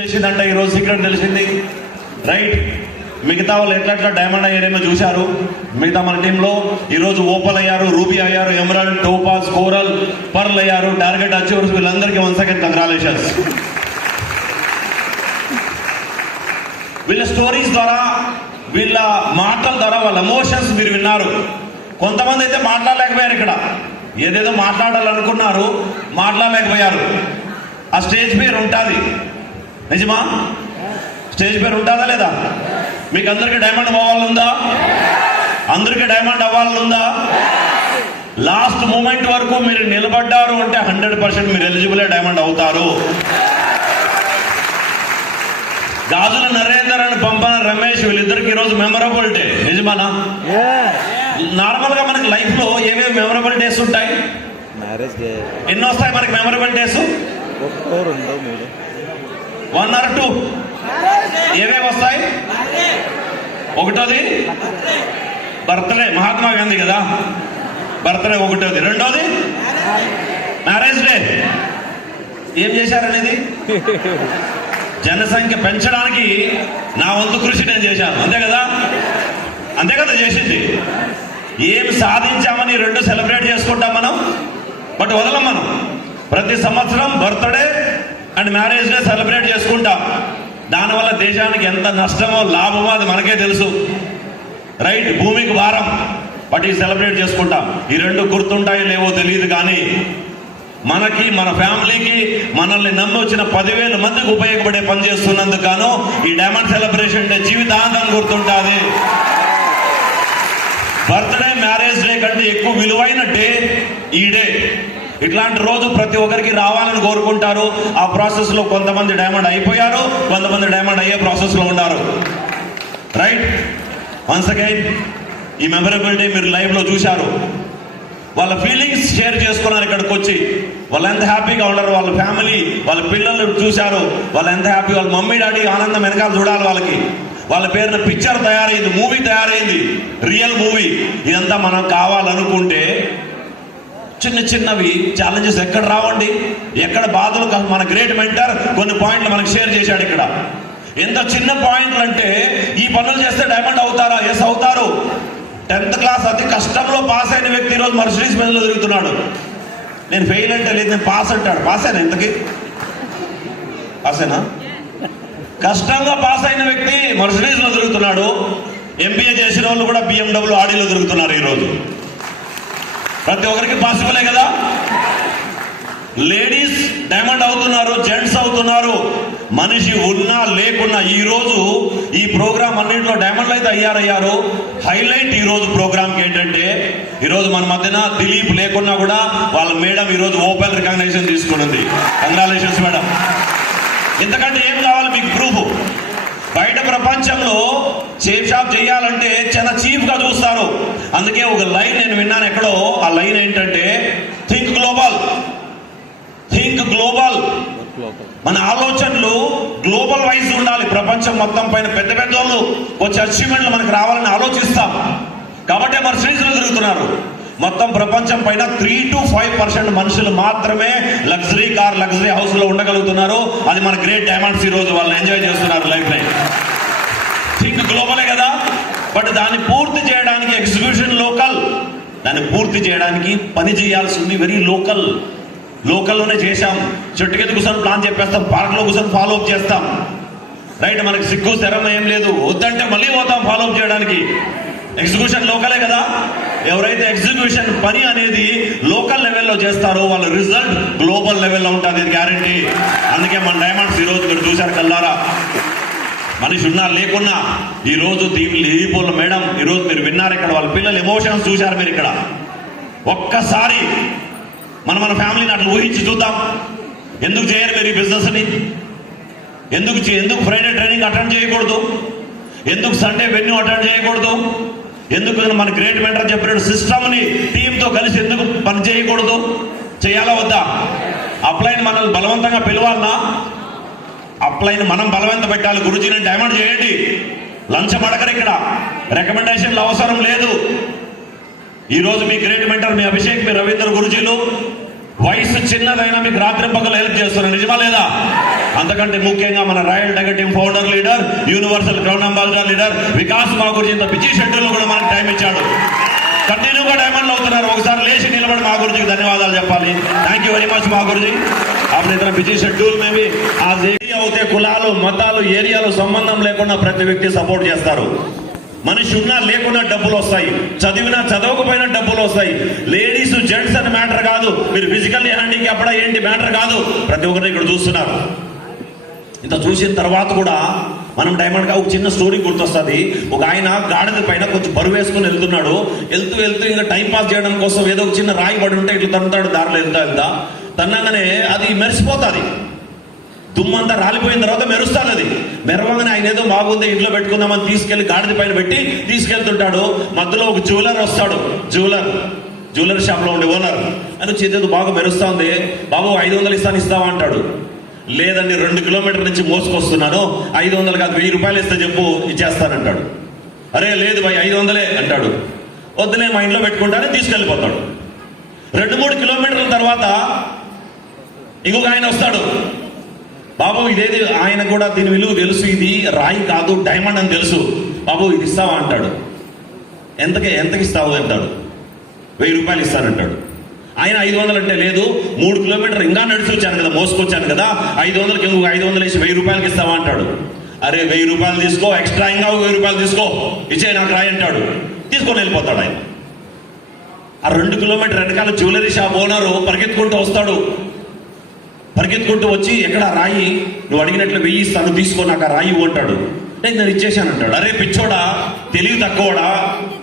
చేసిందంటే ఈరోజు సీక్రెట్ తెలిసింది, రైట్? మిగతా వాళ్ళు ఎట్లా డైమండ్ అయ్యారేమో చూశారు. మిగతా మన టీంలో ఈరోజు ఓపల్ అయ్యారు, రూబీ అయ్యారు, ఎమరాల్డ్, టోపాజ్, కోరల్, పర్ల్ అయ్యారు, టార్గెట్ అచీవర్స్. వీళ్ళందరికీ వన్ సెకండ్ కంగ్రాచులేషన్స్. వీళ్ళ స్టోరీస్ ద్వారా, వీళ్ళ మాటల ద్వారా, వాళ్ళ ఎమోషన్స్ మీరు విన్నారు. కొంతమంది అయితే మాట్లాడలేకపోయారు. ఇక్కడ ఏదేదో మాట్లాడాలనుకున్నారు, మాట్లాడలేకపోయారు. ఆ స్టేజ్ పేరు ఉంటుంది, నిజమా? స్టేజ్ పేరు ఉంటుందా లేదా? మీకు అందరికీ డైమండ్ అవ్వాలనుందా? అందరికీ డైమండ్ అవ్వాలనుందా? లాస్ట్ మూమెంట్ వరకు మీరు నిలబడ్డారు అంటే 100% మీరు ఎలిజిబుల్ డైమండ్ అవుతారు. గాజుల నరేందర్ అని పంపన రమేష్, వీళ్ళిద్దరికి ఈరోజు మెమరబుల్ డే. నిజమానా? నార్మల్ గా మనకి లైఫ్ లో ఏమేమి మెమరబుల్ డేస్ ఉంటాయి? ఎన్ని వస్తాయి మనకి మెమరబుల్ డేస్? 1 or 2 ఏమేమి వస్తాయి? ఒకటోది బర్త్డే, మహాత్మా గాంధీ కదా, బర్త్డే ఒకటోది. రెండోది మ్యారేజ్ డే. ఏం చేశారనేది, జనసంఖ్య పెంచడానికి నా వంతు కృషి నేను చేశాను. అంతే కదా? అంతే కదా చేసింది. ఏం సాధించామని 2 సెలబ్రేట్ చేసుకుంటాం మనం, బట్ వదలం మనం. ప్రతి సంవత్సరం birthday and marriage day celebrate చేసుకుంటాం. దానివల్ల దేశానికి ఎంత నష్టమో లాభమో అది మనకే తెలుసు, రైట్? భూమికి భారం, బట్ ఈ సెలబ్రేట్ చేసుకుంటాం. ఈ 2 గుర్తుంటాయో లేవో తెలియదు, కానీ మనకి, మన ఫ్యామిలీకి, మనల్ని నమ్మి వచ్చిన 10,000 మందికి ఉపయోగపడే పని చేస్తున్నందుకు గాను ఈ డైమండ్ సెలబ్రేషన్ డే జీవితాంతం గుర్తుంటుంది. బర్త్డే, మ్యారేజ్ డే కంటే ఎక్కువ విలువైన డే ఈ డే. ఇట్లాంటి రోజు ప్రతి ఒక్కరికి రావాలని కోరుకుంటారు. ఆ ప్రాసెస్ లో కొంతమంది డైమండ్ అయిపోయారు, కొంతమంది డైమండ్ అయ్యే ప్రాసెస్ లో ఉన్నారు, రైట్? వన్స్ అగైన్ ఈ మెమరబుల్ డే మీరు లైవ్ లో చూశారు. వాళ్ళ ఫీలింగ్స్ షేర్ చేసుకున్నారు ఇక్కడికి వచ్చి. వాళ్ళు ఎంత హ్యాపీగా ఉన్నారు, వాళ్ళ ఫ్యామిలీ, వాళ్ళ పిల్లలు చూశారు, వాళ్ళు ఎంత హ్యాపీ. వాళ్ళ మమ్మీ డాడీ ఆనందం వెనకాల చూడాలి వాళ్ళకి. వాళ్ళ పేరున పిక్చర్ తయారైంది, మూవీ తయారైంది, రియల్ మూవీ. ఇదంతా మనం కావాలనుకుంటే చిన్న చిన్నవి ఛాలెంజెస్ ఎక్కడ రావండి, ఎక్కడ బాధలు. మన గ్రేట్ మెంటర్ కొన్ని పాయింట్లు మనకు షేర్ చేశాడు ఇక్కడ. ఎంత చిన్న పాయింట్లు అంటే, ఈ పనులు చేస్తే డైమండ్ అవుతారా? ఎస్ అవుతారు. 10th క్లాస్ అతి కష్టంలో పాస్ అయిన వ్యక్తి ఈరోజు మర్సిడీస్ బెంజ్లో తిరుగుతున్నాడు. నేను ఫెయిల్ అంటే లేదు, నేను పాస్ అంటాడు. పాస్ అయినా? ఇంతకీ పాసేనా? కష్టంగా పాస్ అయిన వ్యక్తి మర్సిడీస్ లో తిరుగుతున్నాడు. ఎంబీఏ చేసిన వాళ్ళు కూడా BMW ఆడీలో తిరుగుతున్నారు ఈరోజు. ప్రతి ఒక్కరికి పాసిబులే కదా. లేడీస్ డైమండ్ అవుతున్నారు, జెంట్స్ అవుతున్నారు. మనిషి ఉన్నా లేకున్నా ఈ రోజు ఈ ప్రోగ్రామ్ అన్నింటిలో డైమండ్లు అయితే అయ్యారు. హైలైట్ ఈ రోజు ప్రోగ్రామ్ ఏంటంటే, ఈరోజు మన మధ్యన దిలీప్ లేకున్నా కూడా వాళ్ళ మేడం ఈరోజు ఓపెన్ రికగ్నైజేషన్ తీసుకున్నది. Congratulations madam. ఇంతకంటే ఏం కావాలి మీకు ప్రూఫ్? బయట ప్రపంచంలో సేఫ్ షాప్ చేయాలంటే చాలా చీప్ గా చూస్తారు. అందుకే ఒక లైన్ నేను విన్నాను ఎక్కడో. ఆ లైన్ ఏంటంటే, థింక్ గ్లోబల్, థింక్ గ్లోబల్. మన ఆలోచనలు గ్లోబల్ వైజ్ ఉండాలి. ప్రపంచం మొత్తం పైన పెద్ద పెద్ద వాళ్ళు వచ్చే అచీవ్మెంట్లు మనకు రావాలని ఆలోచిస్తాం. కాబట్టి మర్సిడీస్ లో తిరుగుతున్నారు. మొత్తం ప్రపంచం పైన 3 to 5% మనుషులు మాత్రమే లగ్జరీ కార్, లగ్జరీ హౌస్ లో ఉండగలుగుతున్నారు. అది మన గ్రేట్ డైమండ్స్. ఈ రోజు వాళ్ళు ఎంజాయ్ చేస్తున్నారు లైఫ్ లైన్. థింక్ గ్లోబలే కదా, బట్ దాన్ని పూర్తి చేయడానికి ఎగ్జిక్యూషన్ లోకల్. దాన్ని పూర్తి చేయడానికి పని చేయాల్సింది వెరీ లోకల్. లోకల్లోనే చేశాం. చెట్టు కింద కూర్చొని ప్లాన్ చెప్పేస్తాం, పార్క్ లో కూర్చొని ఫాలో అప్ చేస్తాం, రైట్? మనకి సిగ్గు శరం ఏం లేదు. వద్దంటే మళ్ళీ పోతాం ఫాలో అప్ చేయడానికి. ఎగ్జిక్యూషన్ లోకలే కదా. ఎవరైతే ఎగ్జిక్యూషన్ పని అనేది లోకల్ లెవెల్లో చేస్తారో వాళ్ళ రిజల్ట్ గ్లోబల్ లెవెల్లో ఉంటుంది, ఇది గ్యారంటీ. అందుకే మన డైమండ్స్ ఈరోజు మీరు చూశారు కల్లారా. మనిషి ఉన్నా లేకున్నా ఈరోజు దీపోల మేడం ఈరోజు మీరు విన్నారు ఇక్కడ. వాళ్ళ పిల్లల ఎమోషన్స్ చూశారు మీరు ఇక్కడ. ఒక్కసారి మన ఫ్యామిలీని అట్లా ఊహించి చూద్దాం. ఎందుకు చేయరు మీరు ఈ బిజినెస్ని? ఎందుకు ఫ్రైడే ట్రైనింగ్ అటెండ్ చేయకూడదు? ఎందుకు సండే వెన్యూ అటెండ్ చేయకూడదు? ఎందుకు మన గ్రేట్ మెంటర్ చెప్పినట్టు సిస్టమ్ని టీంతో కలిసి ఎందుకు పని చేయకూడదు? చేయాలా వద్దా? అప్లైన్ మనల్ని బలవంతంగా పిలవాలన్నా? అప్లైన్ మనం బలవంత పెట్టాలి. గురుజీని డైమండ్ చేయండి, లంచం అడగరు ఇక్కడ, రికమెండేషన్లు అవసరం లేదు. ఈరోజు మీ గ్రేట్ మెంటర్, మీ అభిషేక్, మీ రవీంద్ర గురుజీలు వయసు చిన్నదైనా మీకు రాత్రి పగలు హెల్ప్ చేస్తున్నారు. నిజమా లేదా? అంతకంటే ముఖ్యంగా మన royal tiger team founder leader, universal crown ambassador leader Vikas మాగురుజీ ఇంత బిజీ షెడ్యూల్ కూడా మనకు టైం ఇచ్చాడు. కంటిన్యూగా డైమండ్లు అవుతున్నారు. ఒకసారి లేచి నిలబడి మా గురుజీకి ధన్యవాదాలు చెప్పాలి. థ్యాంక్ యూ వెరీ మచ్ మా గురుజీ. आपने इतना बिजी शेड्यूल में भी आज అవుతే కులాలు, మతాలు, ఏరియాలు సంబంధం లేకుండా ప్రతి వ్యక్తి సపోర్ట్ చేస్తారు. మనిషి ఉన్నా లేకున్నా డబ్బులు వస్తాయి, చదివినా చదవకపోయినా డబ్బులు వస్తాయి. లేడీస్ జెంట్స్ అని మ్యాటర్ కాదు, మీరు ఫిజికల్ హ్యాండిక్యాప్ ఏంటి మ్యాటర్ కాదు. ప్రతి ఒక్కరు ఇక్కడ చూస్తున్నారు. ఇంత చూసిన తర్వాత కూడా మనం డైమండ్ గా ఒక చిన్న స్టోరీ గుర్తొస్తుంది. ఒక ఆయన గాడిద పైన కొంచెం బరువు వేసుకుని వెళ్తున్నాడు. వెళ్తూ వెళ్తూ ఇంకా టైం పాస్ చేయడం కోసం ఏదో ఒక చిన్న రాయి పడి ఉంటే ఇట్లా తన్నుతాడు దారిలో వెళ్తా తన్నగానే అది మెరిసిపోతుంది. దుమ్మంతా రాలిపోయిన తర్వాత మెరుస్తుంది. అది మెరవగానే ఆయన ఏదో బాగుంది ఇంట్లో పెట్టుకుందామని తీసుకెళ్లి గాడిద పైన పెట్టి తీసుకెళ్తుంటాడు. మధ్యలో ఒక జ్యువెలర్ వస్తాడు. జ్యువెలర్ షాప్ లో ఉండే ఓనర్ అని చేసేది బాగా మెరుస్తుంది. బాబు 500 ఇస్తావా అంటాడు. లేదండి 2 కిలోమీటర్ల నుంచి మోసుకొస్తున్నాను, 500 కాదు 1000 రూపాయలు ఇస్తే చెప్పు ఇచ్చేస్తానంటాడు. అరే లేదు భయ్ 500 అంటాడు. వద్దులే మా ఇంట్లో పెట్టుకుంటానని తీసుకెళ్ళిపోతాడు. 2-3 కిలోమీటర్ల తర్వాత ఇంకొక ఆయన వస్తాడు. బాబు ఇదేది, ఆయన కూడా దీని విలువ తెలుసు, ఇది రాయి కాదు డైమండ్ అని తెలుసు. బాబు ఇది ఇస్తావా అంటాడు. ఎంతకి ఇస్తావు అంటాడు. 1000 రూపాయలు ఇస్తానంటాడు. ఆయన 500 అంటే లేదు, 3 కిలోమీటర్ ఇంకా నడిచి వచ్చాను కదా, మోసుకొచ్చాను కదా, 500కి ఇంకొక 500 వేసి 1000 రూపాయలకి ఇస్తావా అంటాడు. అరే 1000 రూపాయలు తీసుకో, ఎక్స్ట్రా ఇంకా 1000 రూపాయలు తీసుకో, ఇచ్చే నాకు రాయి అంటాడు. తీసుకొని వెళ్ళిపోతాడు ఆయన. ఆ 2 కిలోమీటర్ వెనకాల జ్యువెలరీ షాప్ ఓనరు పరిగెత్తుకుంటూ వస్తాడు. పరిగెత్తుకుంటూ వచ్చి ఎక్కడ రాయి, నువ్వు అడిగినట్లు 1000 ఇస్తాను తీసుకో, నాకు ఆ రాయి అంటాడు. నేను ఇచ్చేశానంటాడు. అరే పిచ్చోడా, తెలివి తక్కువడా,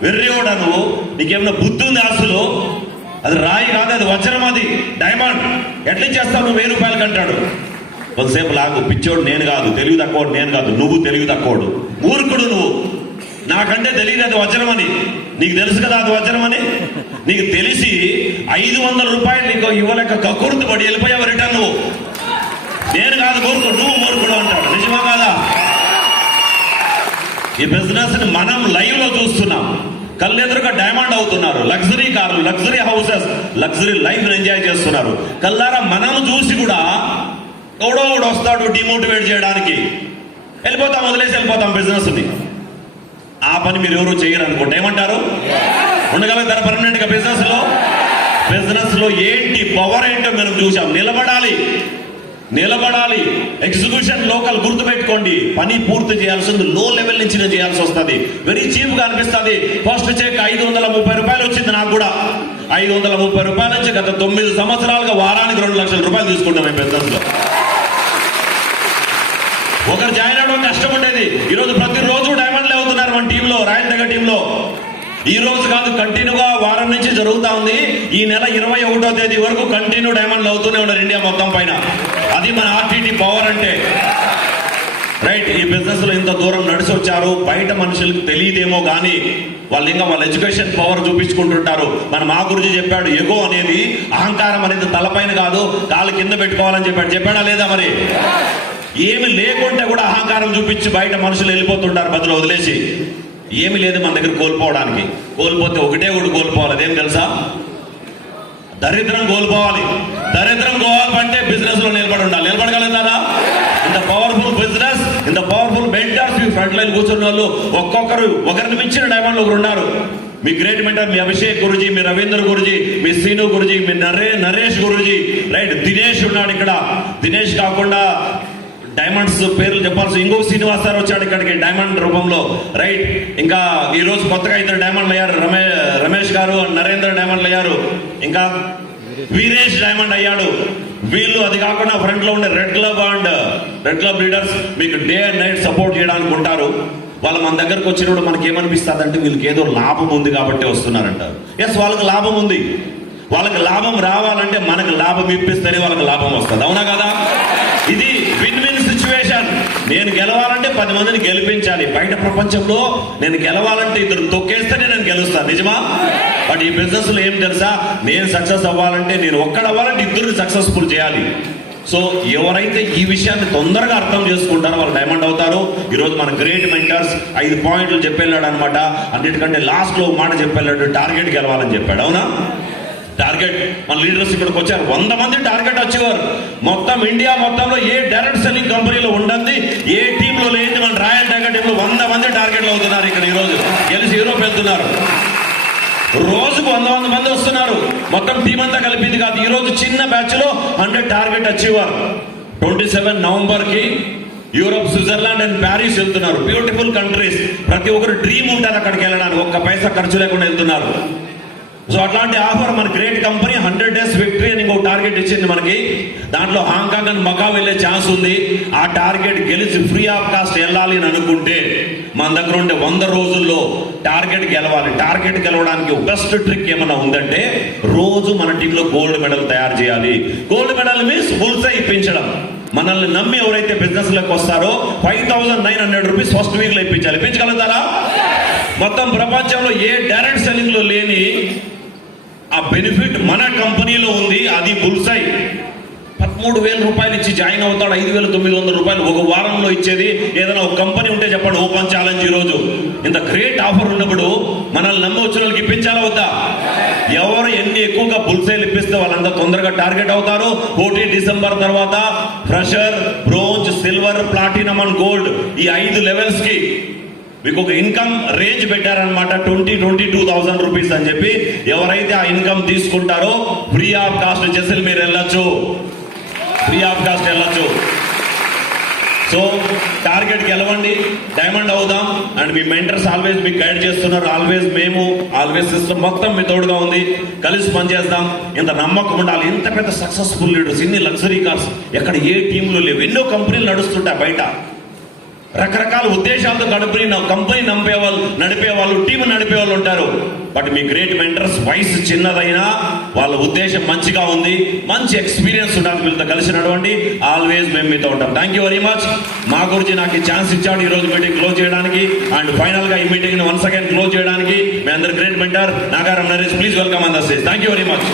వెర్రివాడా నువ్వు, నీకేమైనా బుద్ధి ఉంది అసలు? అది రాయి కాదు, అది వజ్రం, అది డైమండ్, ఎట్లా ఇచ్చేస్తావు నువ్వు 1000 రూపాయలకి అంటాడు. కొంతసేపు లాగు, పిచ్చోడు నేను కాదు, తెలివి తక్కువడు నేను కాదు, నువ్వు తెలివి తక్కువడు, మూర్ఖుడు నువ్వు. నాకంటే తెలియదు అది వజ్రం అని, నీకు తెలుసు కదా అది వజ్రం అని. నీకు తెలిసి 500 రూపాయలు నీకు ఇవ్వలేక కక్కుర్తి పడి వెళ్ళిపోయావు రిటర్న్. నువ్వు నేను కాదు మూర్ఖుడు, నువ్వు మూర్ఖుడు అంటాడు. నిజమా కాదా? ఈ బిజినెస్ ని మనం లైవ్ లో చూస్తున్నాం. కళ్ళెదురుగా డైమండ్ అవుతున్నారు, లగ్జరీ కార్లు, luxury houses, luxury life enjoy చేస్తున్నారు. కల్లారా మనం చూసి కూడా ఎవడో ఒకడు వస్తాడు డిమోటివేట్ చేయడానికి, వెళ్ళిపోతాం, వదిలేసి వెళ్ళిపోతాం బిజినెస్ ని. ఆ పని మీరు ఎవరు చేయరు అనుకోండి, ఏమంటారు? ఉండగలుగుతారు పర్మనెంట్ గా బిజినెస్ లో ఏంటి పవర్ ఏంటో మనం చూసాం. నిలబడాలి. ఎగ్జిక్యూషన్ లోకల్, గుర్తుపెట్టుకోండి. పని పూర్తి చేయాల్సింది లో లెవెల్ నుంచి చేయాల్సి వస్తుంది. వెరీ చీప్ గా అనిపిస్తుంది. ఫస్ట్ చెక్ 530 రూపాయలు వచ్చింది నాకు కూడా. 530 రూపాయల నుంచి గత 9 సంవత్సరాలుగా వారానికి 2 లక్షల రూపాయలు తీసుకుంటాం ఈ బిజినెస్ లో. ఒకరు జాయిన్ అవడం కష్టం ఉండేది. ఈరోజు ప్రతిరోజు డైమండ్లే అవుతున్నారు మన టీంలో, రాయల్ టైగర్ టీంలో. ఈ రోజు కాదు, కంటిన్యూగా వారం నుంచి జరుగుతా ఉంది. ఈ నెల 21వ తేదీ వరకు కంటిన్యూ డైమండ్లు అవుతూనే ఉన్నారు ఇండియా మొత్తం పైన. అది మన ఆర్టీటీ పవర్ అంటే. రైట్, ఈ బిజినెస్ లో ఇంత దూరం నడిచి వచ్చారు. బయట మనుషులకు తెలియదేమో కానీ వాళ్ళు ఇంకా వాళ్ళ ఎడ్యుకేషన్ పవర్ చూపించుకుంటుంటారు. మన మా గురుజీ చెప్పాడు, ఎగో అనేది, అహంకారం అనేది తలపైన కాదు కాలు కింద పెట్టుకోవాలని చెప్పాడా లేదా? మరి ఏమి లేకుంటే కూడా అహంకారం చూపించి బయట మనుషులు వెళ్ళిపోతుంటారు బదులు వదిలేసి. ఏమి లేదు మన దగ్గర కోల్పోవడానికి. కోల్పోతే ఒకటే కోల్పోవాలి, అదేం తెలుసా? దరిద్రం కోల్పోవాలి. దరిద్రం కోవాలంటే బిజినెస్ లో నిలబడి ఉండాలి. నిలబడగలుగుతారా? ఇంత పవర్ఫుల్ బిజినెస్, ఇంత పవర్ఫుల్ మెంటర్స్, మీ ఫ్రంట్ లైన్ కూర్చున్న వాళ్ళు ఒక్కొక్కరు ఒకరిని మించిన డైమండ్లు ఒకరు ఉన్నారు. మీ గ్రేట్ మెంటర్, మీ అభిషేక్ గురుజీ, మీ రవీంద్ర గురుజీ, మీ శ్రీను గురుజీ, మీ నరేష్ గురుజీ, రైట్, దినేష్ ఉన్నాడు ఇక్కడ. దినేష్ కాకుండా డైమండ్స్ పేర్లు చెప్పాల్సి ఇంకొక శ్రీనివాస్ సార్ వచ్చాడు ఇక్కడికి డైమండ్ రూపంలో, రైట్. ఇంకా ఈ రోజు కొత్తగా 2 డైమండ్లు అయ్యారు. రమేష్ గారు, నరేంద్ర డైమండ్లు అయ్యారు. ఇంకా వీరేష్ డైమండ్ అయ్యాడు. వీళ్ళు అది కాకుండా ఫ్రంట్ లో ఉండే రెడ్ క్లబ్ లీడర్స్ మీకు డే అండ్ నైట్ సపోర్ట్ చేయడానికి ఉంటారు. వాళ్ళు మన దగ్గరకు వచ్చినప్పుడు మనకి ఏమనిపిస్తుంది అంటే వీళ్ళకి ఏదో లాభం ఉంది కాబట్టి వస్తున్నారంటారు. ఎస్, వాళ్ళకి లాభం ఉంది. వాళ్ళకి లాభం రావాలంటే మనకు లాభం ఇప్పిస్తేనే వాళ్ళకి లాభం వస్తుంది. అవునా కదా? ఇది విన్ విన్ సిచ్యువేషన్. నేను గెలవాలంటే 10 మందిని గెలిపించాలి. బయట ప్రపంచంలో నేను గెలవాలంటే 2 తొక్కేస్తేనే నేను గెలుస్తాను. నిజమా? బట్ ఈ బిజినెస్ లో ఏం తెలుసా, నేను సక్సెస్ అవ్వాలంటే, నేను ఒక్కడవ్వాలంటే 2 సక్సెస్ఫుల్ చేయాలి. సో ఎవరైతే ఈ విషయాన్ని తొందరగా అర్థం చేసుకుంటారో వాళ్ళు డైమండ్ అవుతారు. ఈరోజు మన గ్రేట్ మెంటర్స్ 5 పాయింట్లు చెప్పెళ్ళాడు అనమాట. అన్నిటికంటే లాస్ట్ లో మాట చెప్పెళ్ళాడు, టార్గెట్ గెలవాలని చెప్పాడు. అవునా? టార్గెట్ మన లీడర్స్ ఇక్కడికి వచ్చారు, 100 మంది టార్గెట్ వచ్చేవారు. మొత్తం ఇండియా మొత్తంలో ఏ డైరెక్ట్ సెల్లింగ్ కంపెనీలో ఉండద్ది, ఏ టీంలో లేదు మన రాయల్ టైగర్ టీంలో 100 మంది టార్గెట్లు అవుతున్నారు. ఇక్కడ ఈ రోజు గెలిచి యూరోప్ వెళ్తున్నారు. రోజుకు 100 మంది వస్తున్నారు. మొత్తం టీం అంతా కలిపింది కాదు. ఈ రోజు చిన్న బ్యాచ్ లో 100 టార్గెట్ అచీవర్. 27 నవంబర్ కి యూరోప్, స్విట్జర్లాండ్ అండ్ ప్యారిస్ వెళ్తున్నారు. Beautiful countries. ప్రతి ఒక్కరు డ్రీమ్ ఉంటారు అక్కడికి వెళ్ళడానికి, ఒక్క పైసా ఖర్చు లేకుండా వెళ్తున్నారు. సో అట్లాంటి ఆఫర్ మన గ్రేట్ కంపెనీ 100 days విక్టరీ అని ఇంకో టార్గెట్ ఇచ్చింది మనకి. దాంట్లో హాంకాంగ్ అండ్ మకావ్ వెళ్ళే ఛాన్స్ ఉంది. ఆ టార్గెట్ గెలిచి ఫ్రీ ఆఫ్ కాస్ట్ వెళ్ళాలి అని అనుకుంటే మన దగ్గర ఉండే 100 రోజుల్లో టార్గెట్ గెలవాలి. టార్గెట్ గెలవడానికి బెస్ట్ ట్రిక్ ఏమన్నా ఉందంటే రోజు మన టీంలో గోల్డ్ మెడల్ తయారు చేయాలి. గోల్డ్ మెడల్ మీన్స్ బుల్సై ఇప్పించడం. మనల్ని నమ్మి ఎవరైతే బిజినెస్ లోకి వస్తారో 5,900 రూపీస్ ఫస్ట్ వీక్ లో ఇప్పించాలి. ఇప్పించగలుగుతారా? మొత్తం ప్రపంచంలో ఏ డైరెక్ట్ సెల్లింగ్ లో లేని ఆ బెనిఫిట్ మన కంపెనీలో ఉంది. అది బుల్సై. 13,000 రూపాయలు ఇచ్చి జాయిన్ అవుతాడు. 5,900 రూపాయలు ఒక వారంలో ఇచ్చేది ఏదైనా ఒక కంపెనీ ఉంటే చెప్పండి. Open challenge. ఈ రోజు ఇంత గ్రేట్ ఆఫర్ ఉన్నప్పుడు మనల్ని నమ్మి వచ్చిన వాళ్ళకి ఇప్పించాలా వద్దా? ఎవరు ఎన్ని ఎక్కువగా బుల్సైలు ఇప్పిస్తే వాళ్ళంతా తొందరగా టార్గెట్ అవుతారు. 14 డిసెంబర్ తర్వాత fresher, bronze, silver, platinum and gold ఈ 5 లెవెల్స్ కి మీకు ఒక ఇన్కమ్ రేంజ్ పెట్టారనమాట. 22,000 రూపీస్ అని చెప్పి ఎవరైతే ఆ ఇన్కమ్ తీసుకుంటారో ఫ్రీ ఆఫ్ కాస్ట్ చేసి మీరు వెళ్ళొచ్చు. ఫ్రీ ఆఫ్ కాస్ట్ వెళ్ళొచ్చు. సో టార్గెట్ గెలవండి, డైమండ్ అవుదాం. అండ్ మీ మెంటర్స్ ఆల్వేస్ మీకు గైడ్ చేస్తున్నారు. ఆల్వేస్ మేము ఆల్వేస్ సిస్టమ్ మొత్తం మీ తోడుగా ఉంది. కలిసి పనిచేద్దాం. ఇంత నమ్మకం ఉండాలి. ఇంత పెద్ద సక్సెస్ఫుల్ లీడర్స్, ఇన్ని లగ్జరీ కార్స్ ఎక్కడ ఏ టీంలో లేవు. ఎన్నో కంపెనీలు నడుస్తుంటాయి బయట. రకరకాల ఉద్దేశాలతో కంపెనీ నడిపే వాళ్ళు టీం నడిపే వాళ్ళు ఉంటారు. బట్ మీ గ్రేట్ మెంటర్స్ వయసు చిన్నదైనా వాళ్ళ ఉద్దేశం మంచిగా ఉంది. మంచి ఎక్స్పీరియన్స్ ఉండాలి. వీళ్ళతో కలిసి నడవండి. ఆల్వేస్ మేము మీతో ఉంటాం. Thank you very much. మా గురించి నాకు ఈ ఛాన్స్ ఇచ్చాడు ఈ రోజు మీటింగ్ క్లోజ్ చేయడానికి. అండ్ ఫైనల్ గా ఈ మీటింగ్ వన్స్ అగైన్ క్లోజ్ చేయడానికి మీ అందరు great mentor Nagaram Naresh. Please welcome on the stage. Thank you very much.